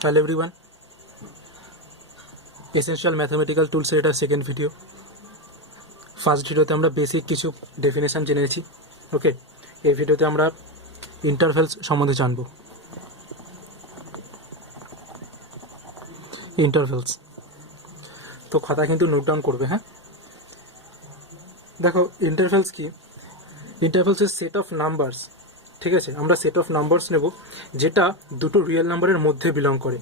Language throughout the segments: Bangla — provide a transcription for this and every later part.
Hello everyone, Essential Mathematical Tools এর এটা সেকেন্ড ভিডিও। ফার্স্ট ভিডিওতে আমরা বেসিক কিছু ডেফিনেশন জেনেছি। ওকে, এই ভিডিওতে আমরা ইন্টারভ্যালস সম্বন্ধে জানব। ইন্টারভ্যালস তো খাতা কিন্তু নোট ডাউন করবে। হ্যাঁ, দেখো ইন্টারভ্যালস কি? ইন্টারভ্যালস এর সেট অফ নাম্বারস। ঠিক আছে, আমরা সেট অফ নাম্বারস নেব যেটা দুটো রিয়েল নাম্বারের মধ্যে বিলং করে,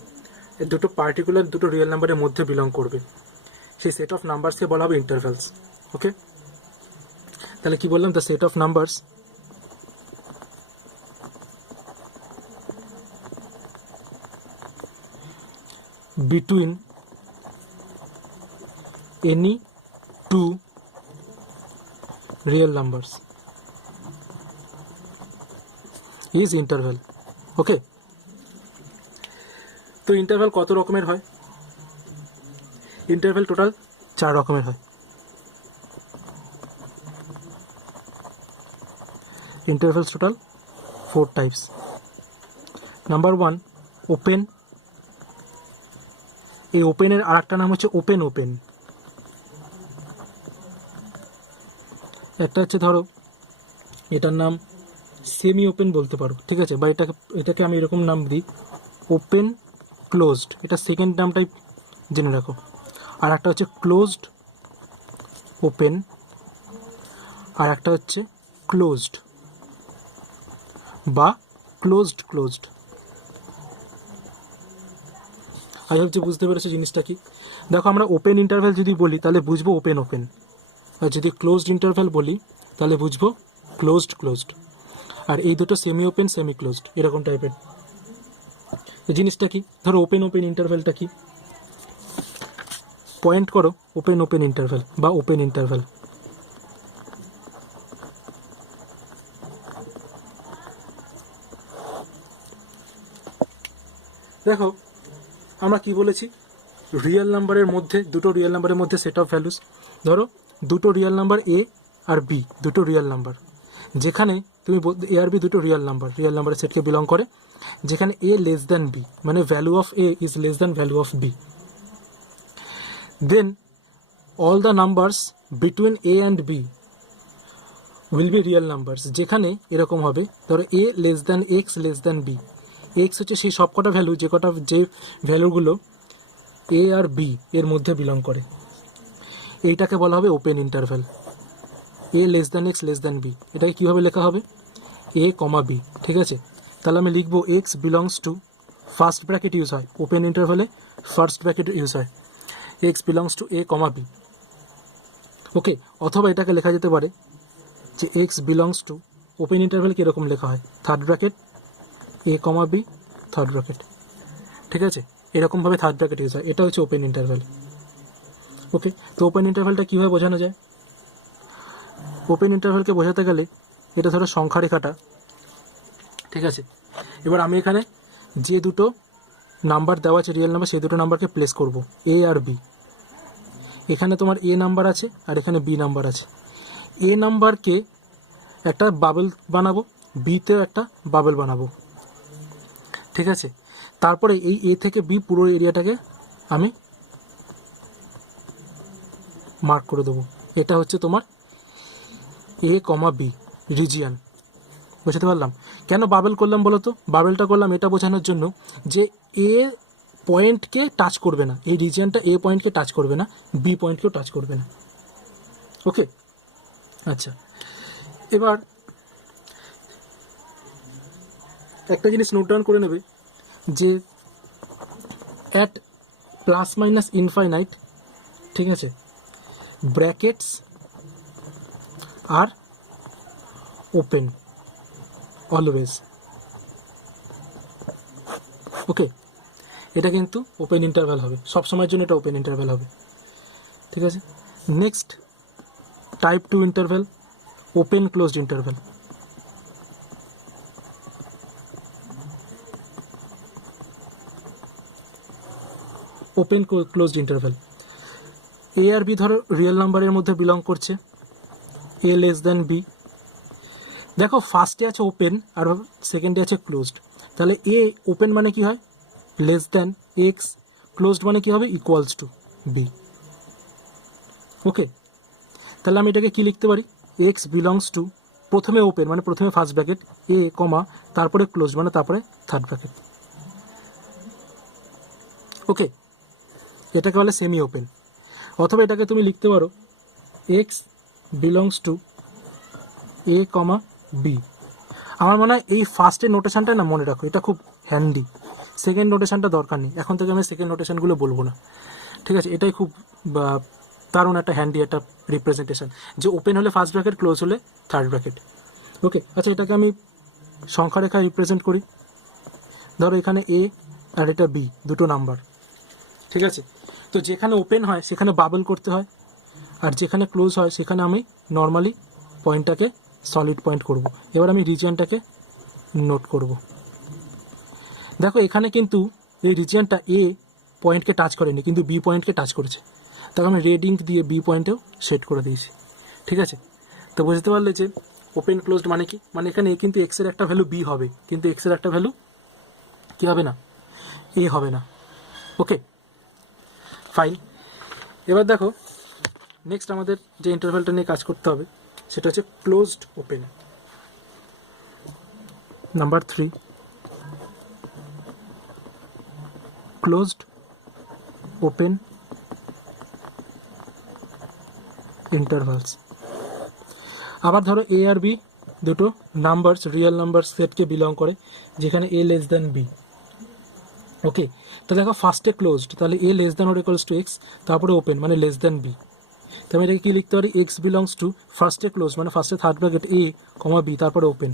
দুটো পার্টিকুলার দুটো রিয়েল নাম্বারের মধ্যে বিলং করবে, সেই সেট অফ নাম্বারসকে বলা হবে ইন্টারভ্যালস। ওকে, তাহলে কি বললাম? The set of numbers between any two real numbers is interval. Okay, তো ইন্টারভ্যাল কত রকমের হয়? ইন্টারভ্যাল টোটাল 4 রকমের হয়। Intervals total 4 types. Number 1, open. এই ওপেনের আর একটা নাম হচ্ছে ওপেন ওপেন। একটা হচ্ছে ধরো এটার নাম সেমি ওপেন বলতে পারো, ঠিক আছে, বা এটাকে আমি এরকম নাম দিই ওপেন ক্লোজড। এটা সেকেন্ড নামটাই জেনে রাখো। আর একটা হচ্ছে ক্লোজড ওপেন, আর একটা হচ্ছে ক্লোজড বা ক্লোজড ক্লোজড। আই হোপ যে বুঝতে পেরেছো জিনিসটা কি। দেখো, আমরা ওপেন ইন্টারভ্যাল যদি বলি তাহলে বুঝবো ওপেন ওপেন, আর যদি ক্লোজড ইন্টারভ্যাল বলি তাহলে বুঝবো ক্লোজড ক্লোজড। আর এই দুটো সেমি ওপেন সেমি ক্লোজড এরকম টাইপের। জিনিসটা কি? ধরো ওপেন ওপেন ইন্টারভ্যালটা কি? পয়েন্ট করো ওপেন ওপেন ইন্টারভ্যাল বা ওপেন ইন্টারভ্যাল। দেখো, আমরা কি বলেছি? রিয়েল নাম্বারের মধ্যে, দুটো রিয়েল নাম্বারের মধ্যে সেট অফ ভ্যালুস। ধরো দুটো রিয়েল নাম্বার এ আর বি, দুটো রিয়েল নাম্বার, যেখানে তুমি এ আর বি দুটো রিয়েল নাম্বারের সেটকে বিলং করে, যেখানে এ লেস দ্যান বি, মানে value of a is less than value of b. Then all the numbers between a and b will be real numbers, যেখানে এরকম হবে ধরো a less than x less than b. X হচ্ছে সেই সবকটা ভ্যালু যে ভ্যালুগুলো এ আর বি এর মধ্যে বিলং করে। এইটাকে বলা হবে open interval. A less than x less than b, এটাকে কীভাবে লেখা হবে? A comma b. ঠিক আছে, তাহলে আমি লিখবো x belongs to, first bracket use হয় ওপেন ইন্টারভ্যালে, ফার্স্ট ব্র্যাকেট ইউজ হয়, x belongs to a comma b. Okay, অথবা এটাকে লেখা যেতে পারে যে x belongs to, open interval কীরকম লেখা হয়? Third bracket a comma b, third bracket. ঠিক আছে, এরকমভাবে থার্ড ব্র্যাকেট ইউজ হয়। এটা হচ্ছে ওপেন ইন্টারভ্যাল। ওকে, তো ওপেন ইন্টারভ্যালটা কীভাবে বোঝানো যায়? ওপেন ইন্টারভ্যালকে বোঝাতে গেলে এটা ধরো সংখ্যা রেখাটা, ঠিক আছে। এবার আমি এখানে যে দুটো নাম্বার দেওয়া আছে রিয়েল নাম্বার, সেই দুটো নাম্বারকে প্লেস করব, এ আর বি। এখানে তোমার এ নাম্বার আছে আর এখানে বি নাম্বার আছে। এ নাম্বারকে একটা বাবেল বানাবো, বিতেও একটা বাবেল বানাবো। ঠিক আছে, তারপরে এই এ থেকে বি পুরো এরিয়াটাকে আমি মার্ক করে দেবো। এটা হচ্ছে তোমার এ কমা বি রিজিয়ান। বোঝাতে পারলাম? কেন বাবেল করলাম বলো তো? বাবেলটা করলাম এটা বোঝানোর জন্য যে এ পয়েন্টকে টাচ করবে না, এই রিজিয়ানটা এ পয়েন্টকে টাচ করবে না, বি পয়েন্টকেও টাচ করবে না। ওকে, আচ্ছা, এবার একটা জিনিস নোট ডাউন করে নেবে যে অ্যাট প্লাস মাইনাস ইনফাইনাইট, ঠিক আছে, ব্র্যাকেটস আর ওপেন অলওয়েজ। ওকে, এটা কিন্তু ওপেন ইন্টারভ্যাল হবে সবসময়ের জন্য, এটা ওপেন ইন্টারভ্যাল হবে। ঠিক আছে, next type 2 interval, open closed interval. Open closed interval, a আর বি ধরো রিয়েল নাম্বারের মধ্যে বিলং করছে, এ লেস দ্যান বি। দেখো ফার্স্টে আছে ওপেন আর সেকেন্ডে আছে ক্লোজড, তাহলে এ ওপেন মানে কি হয়? লেস দ্যান এক্স ক্লোজড মানে কী হবে, ইকুয়ালস টু বি। ওকে, তাহলে আমি এটাকে কী লিখতে পারি, এক্স বিলংস টু, প্রথমে ওপেন মানে প্রথমে ফার্স্ট ব্র্যাকেট এ কমা তারপরে ক্লোজ মানে তারপরে থার্ড ব্র্যাকেট। ওকে, এটাকে বলে সেমি ওপেন। অথবা এটাকে তুমি লিখতে পারো x belongs to a comma b. আমার মনে হয় এই ফার্স্টের নোটেশনটা না মনে রাখো, এটা খুব হ্যান্ডি। সেকেন্ড নোটেশনটা দরকার নেই, এখন থেকে আমি সেকেন্ড নোটেশনগুলো বলবো না, ঠিক আছে। এটাই খুব দারুণ একটা হ্যান্ডি একটা রিপ্রেজেন্টেশন, যে ওপেন হলে ফার্স্ট ব্র্যাকেট, ক্লোজ হলে থার্ড ব্র্যাকেট। ওকে, আচ্ছা এটাকে আমি সংখ্যা রেখায় রিপ্রেজেন্ট করি। ধরো এখানে এ আর এটা বি, দুটো নাম্বার, ঠিক আছে। তো যেখানে ওপেন হয় সেখানে বাবল করতে হয়, আর যেখানে ক্লোজ হয় সেখানে আমি নর্মালি পয়েন্টটাকে সলিড পয়েন্ট করব। এবার আমি রিজিয়নটাকে নোট করব। দেখো এখানে কিন্তু এই রিজিয়নটা এ পয়েন্টকে টাচ করেনি, কিন্তু বি পয়েন্টকে টাচ করেছে। তাকে আমি রেড ইঙ্ক দিয়ে বি পয়েন্টেও সেট করে দিয়েছি, ঠিক আছে। তো বুঝতে পারলে যে ওপেন ক্লোজড মানে কি, মানে এখানে কিন্তু এক্সের একটা ভ্যালু বি হবে, কিন্তু এক্সের একটা ভ্যালু কী হবে না, এ হবে না। Okay fine. এবার দেখো নেক্সট আমাদের যে ইন্টারভ্যালটা নিয়ে কাজ করতে হবে সেটা হচ্ছে closed open. Number 3, closed open intervals. আবার ধরো এ আর বি দুটো নাম্বারস, রিয়েল নাম্বার সেটকে বিলং করে, যেখানে a less than b. Okay, তো দেখো ফার্স্টে ক্লোজড, তাহলে a less than or equals to x, তারপরে ওপেন মানে লেস দ্যান বি। তো আমি এটাকে কী লিখতে পারি, এক্স বিলংস টু ফার্স্টে ক্লোজ মানে ফার্স্টে third bracket a comma b, তারপরে ওপেন।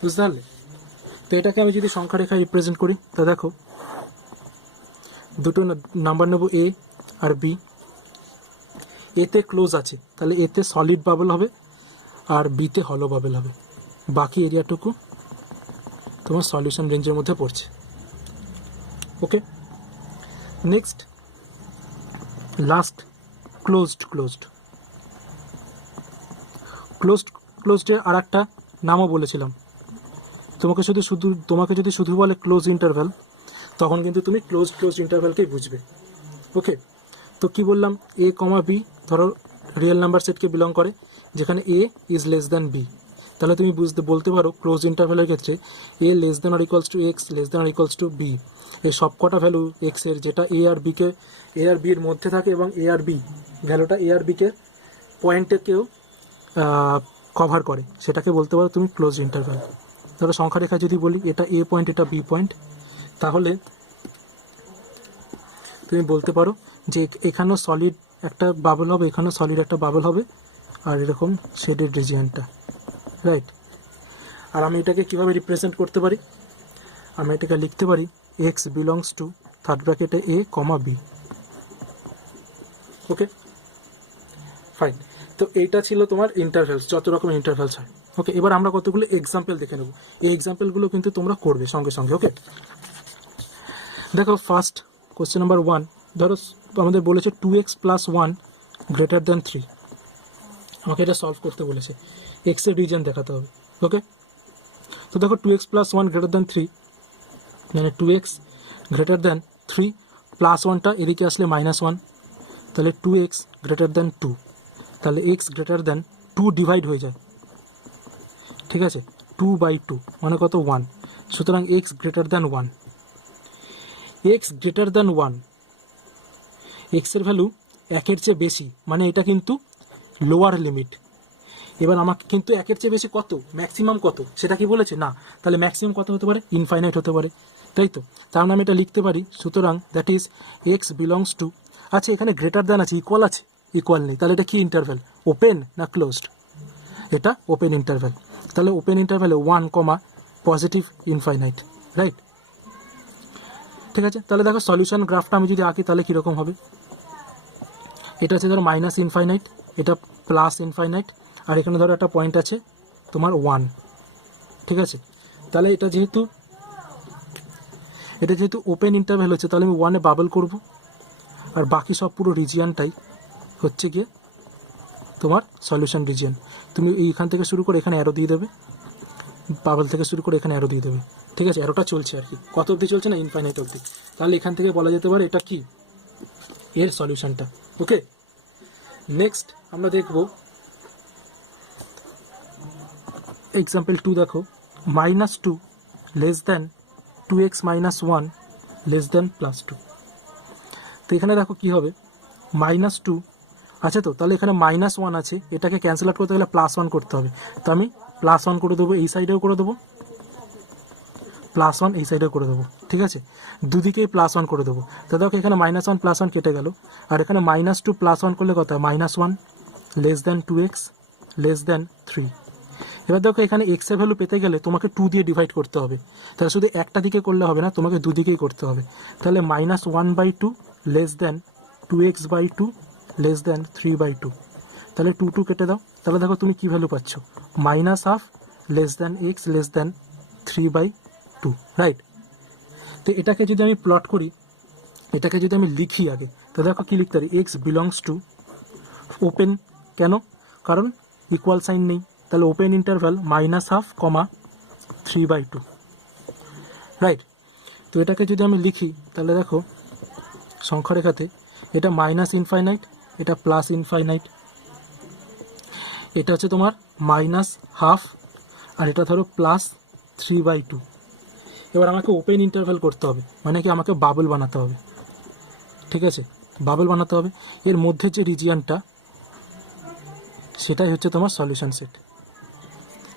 বুঝতে পারলে? তো এটাকে আমি যদি সংখ্যা রেখায় রিপ্রেজেন্ট করি, তা দেখো দুটো নাম্বার নেব এ আর বি। এতে ক্লোজ আছে, তাহলে এতে সলিড বাবল হবে আর বিতে হলো বাবল হবে। বাকি এরিয়াটুকু তোমার সলিউশন রেঞ্জের মধ্যে পড়ছে। ওকে, নেক্সট লাস্ট ক্লোজড। ক্লোজডের আর একটা নামও বলেছিলাম। তোমাকে যদি শুধু বলে ক্লোজ ইন্টারভ্যাল, তখন কিন্তু তুমি ক্লোজ ইন্টারভ্যালকেই বুঝবে। ওকে, তো কি বললাম, এ কমা বি ধরো রিয়েল নাম্বার সেটকে বিলং করে, যেখানে a is less than b. তাহলে তুমি বলতে পারো ক্লোজ ইন্টারভ্যালের ক্ষেত্রে a less than or equals to x less than or equals to b. এই সব কটা ভ্যালু এক্সের যেটা এ আর বির মধ্যে থাকে, এবং এ আর বি ভ্যালুটা এ আর বিকে পয়েন্টকেও কভার করে, সেটাকে বলতে পারো তুমি ক্লোজ ইন্টারভ্যাল। ধরো সংখ্যা রেখা যদি বলি এটা এ পয়েন্ট এটা বি পয়েন্ট, তাহলে তুমি বলতে পারো যে এখানেও সলিড একটা বাবল হবে, এখানেও সলিড একটা বাবল হবে, আর এরকম শেডেড রিজিয়নটা, রাইট। আর আমি এটাকে কীভাবে রিপ্রেজেন্ট করতে পারি, আমি এটাকে লিখতে পারি এক্স বিলংস টু থার্ড ব্র্যাকেটে এ কমা বি। Okay fine. তো এইটা ছিল তোমার ইন্টারভ্যালস, যত রকমের ইন্টারভ্যালস হয়। ওকে, এবার আমরা কতগুলো এক্সাম্পল দেখে নেব। এই এক্সাম্পলগুলো কিন্তু তোমরা করবে সঙ্গে সঙ্গে। ওকে, দেখো ফার্স্ট কোশ্চেন নাম্বার 1, ধরো আমাদের বলেছে 2x + 1 গ্রেটার দ্যান 3। আমাকে এটা সলভ করতে বলেছে, এক্সের রিজন দেখাতে হবে। ওকে, তো দেখো 2x + 1 গ্রেটার দ্যান 3, মানে 2x গ্রেটার দ্যান 3 প্লাস 1টা এদিকে আসলে -1, তাহলে 2x গ্রেটার দ্যান 2, তাহলে x গ্রেটার দ্যান 2 ডিভাইড হয়ে যায়, ঠিক আছে। 2/2 মানে কত, 1। সুতরাং x greater than 1, x greater than 1, এক্সের ভ্যালু 1-এর চেয়ে বেশি, মানে এটা কিন্তু লোয়ার লিমিট। এবার আমাকে কিন্তু 1-এর চেয়ে বেশি কত, ম্যাক্সিমাম কত সেটা কি বলেছে না, তাহলে ম্যাক্সিমাম কত হতে পারে, ইনফাইনাইট হতে পারে, তাই তো। তার মানে আমি এটা লিখতে পারি, সুতরাং that is x belongs two, আচ্ছা এখানে গ্রেটার দ্যান আছে, ইকুয়াল আছে, ইকুয়াল নেই, তাহলে এটা কি ইন্টারভ্যাল, ওপেন না ক্লোজড, এটা ওপেন ইন্টারভ্যাল। তাহলে ওপেন ইন্টারভ্যালে 1, পজিটিভ ইনফাইনাইট, রাইট। ঠিক আছে, তাহলে দেখো সলিউশন গ্রাফটা আমি যদি আঁকি তাহলে কীরকম হবে, এটা হচ্ছে ধরো -ইনফাইনাইট, এটা +ইনফাইনাইট, আর এখানে ধরো একটা পয়েন্ট আছে তোমার 1, ঠিক আছে। তাহলে এটা যেহেতু ওপেন ইন্টারভ্যাল হচ্ছে, তাহলে আমি 1-এ বাবল করব, আর বাকি সব পুরো রিজিয়নটাই হচ্ছে গিয়ে তোমার সলিউশন রিজিয়ন। তুমি এইখান থেকে শুরু করে এখানে অ্যারো দিয়ে দেবে, বাবল থেকে শুরু করে এখানে অ্যারো দিয়ে দেবে। ঠিক আছে, অ্যারোটা চলছে আর কি, কত অবধি চলছে না, ইনফাইনাইট অবধি। তাহলে এখান থেকে বলা যেতে পারে এটা কি, এর সলিউশনটা। ওকে, নেক্সট আমরা দেখব এক্সাম্পল 2 দেখো, -2 less than 2x - 1 less than +2। তো এখানে দেখো কি হবে, -2 আছে তো, তাহলে এখানে -1 আছে, এটাকে ক্যান্সেল আউট করতে গেলে +1 করতে হবে। তো আমি +1 করে দেবো, এই সাইডেও করে দেবো, +1 এই সাইডেও করে দেবো, ঠিক আছে, দুদিকেই +1 করে দেবো। তো দেখো এখানে -1 +1 কেটে গেল, আর এখানে -2 +1 করলে কত হয়, -1 less than 2x less than 3। এবার দেখো এখানে x এর ভ্যালু পেতে গেলে তোমাকে 2 দিয়ে ডিভাইড করতে হবে, তাহলে শুধু একটা দিকে করলে হবে না, তোমাকে দুদিকেই করতে হবে। তাহলে -1/2 less than 2x/2 less than 3/2। তাহলে 2 কেটে দাও, তাহলে দেখো তুমি কি ভ্যালু পাচ্ছ, -1/2 less than x less than 3/2, right. তো এটাকে যদি আমি প্লট করি, এটাকে যদি আমি লিখি আগে, তো দেখো কি লিখতে পারি, x বিলংস টু ওপেন, কেন, কারণ ইকুয়াল সাইন নেই, তাহলে ওপেন ইন্টারভ্যাল -1/2, 3/2, রাইট। তো এটাকে যদি আমি লিখি, তাহলে দেখো সংখ্যা রেখাতে এটা -ইনফাইনাইট, এটা +ইনফাইনাইট, এটা হচ্ছে তোমার -1/2, আর এটা ধরো +3/2। এবার আমাকে ওপেন ইন্টারভ্যাল করতে হবে, মানে কি আমাকে বাবল বানাতে হবে, ঠিক আছে, বাবল বানাতে হবে। এর মধ্যে যে রিজিয়নটা, সেটাই হচ্ছে তোমার সলিউশন সেট,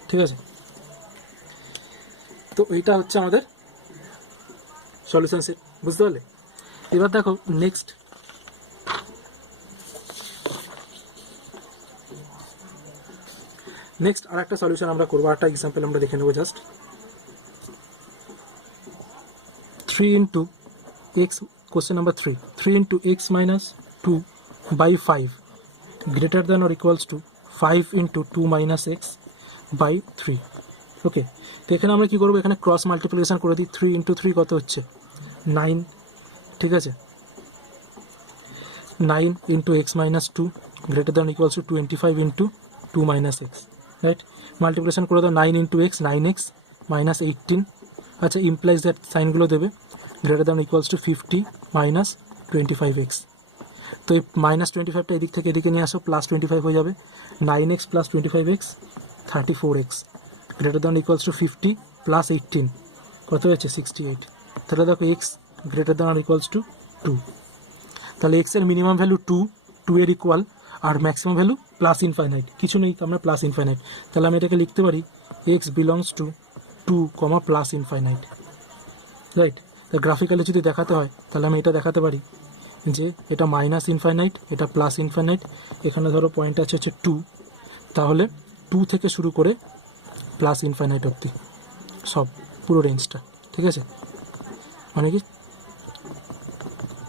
ঠিক আছে। তো এইটা হচ্ছে আমাদের সলিউশন সেট, বুঝতে পারলে। এবার দেখো নেক্সট আর একটা সলিউশন আমরা করবো, একটা এক্সাম্পল আমরা দেখে নেবো just. 3 into x, question number 3, 3 into x minus 2 by 5 greater than or equals to 5 into 2 minus x by 3। ওকে, তো এখানে আমরা কি করবো, এখানে ক্রস মাল্টিপ্লিকেশন করে দিই, 3 into 3 কত হচ্ছে 9, ঠিক আছে, 9 into x minus 2 greater than or equals to 25 into 2 minus x, right. Multiplication করে দাও, 9 into x 9x minus 18, আচ্ছা, ইমপ্লাইজ দ্যাট সাইনগুলো দেবে, greater than equals to 50 minus 25x। তো এই -25টা এদিক থেকে এদিকে নিয়ে আসো, +25 হয়ে যাবে, 9x + 25x 34x, greater than equals to 50 + 18 কত হয়েছে 68। তাহলে দেখো x গ্রেটার দ্যান আর ইকুয়ালস টু 2, তাহলে x এর মিনিমাম ভ্যালু 2 এর ইকুয়াল, আর ম্যাক্সিমাম ভ্যালু +ইনফাইনাইট, কিছু নেই, আমরা +ইনফাইনাইট। তাহলে আমি এটাকে লিখতে পারি x belongs to 2, +infinite, right. তো গ্রাফিক্যালি যদি দেখাতে হয়, তাহলে আমি এটা দেখাতে পারি যে এটা -ইনফাইনাইট, এটা +ইনফাইনাইট, এখানে ধরো পয়েন্ট আছে হচ্ছে 2, তাহলে 2 থেকে শুরু করে +ইনফাইনাইট অবধি সব পুরো রেঞ্জটা, ঠিক আছে, মানে কি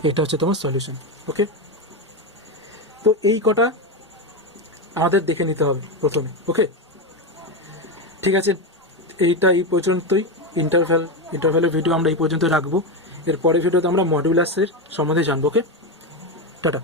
এটা হচ্ছে তোমার সলিউশন। ওকে, তো এই কটা আমাদের দেখে নিতে হবে প্রথমে। ওকে, ঠিক আছে, এইটা এই পর্যন্তই, ইন্টারভ্যালের ভিডিও আমরা এই পর্যন্ত রাখবো। এর পরের ভিডিওতে আমরা মডিউলাসের সম্বন্ধে জানবো। ওকে, টাটা।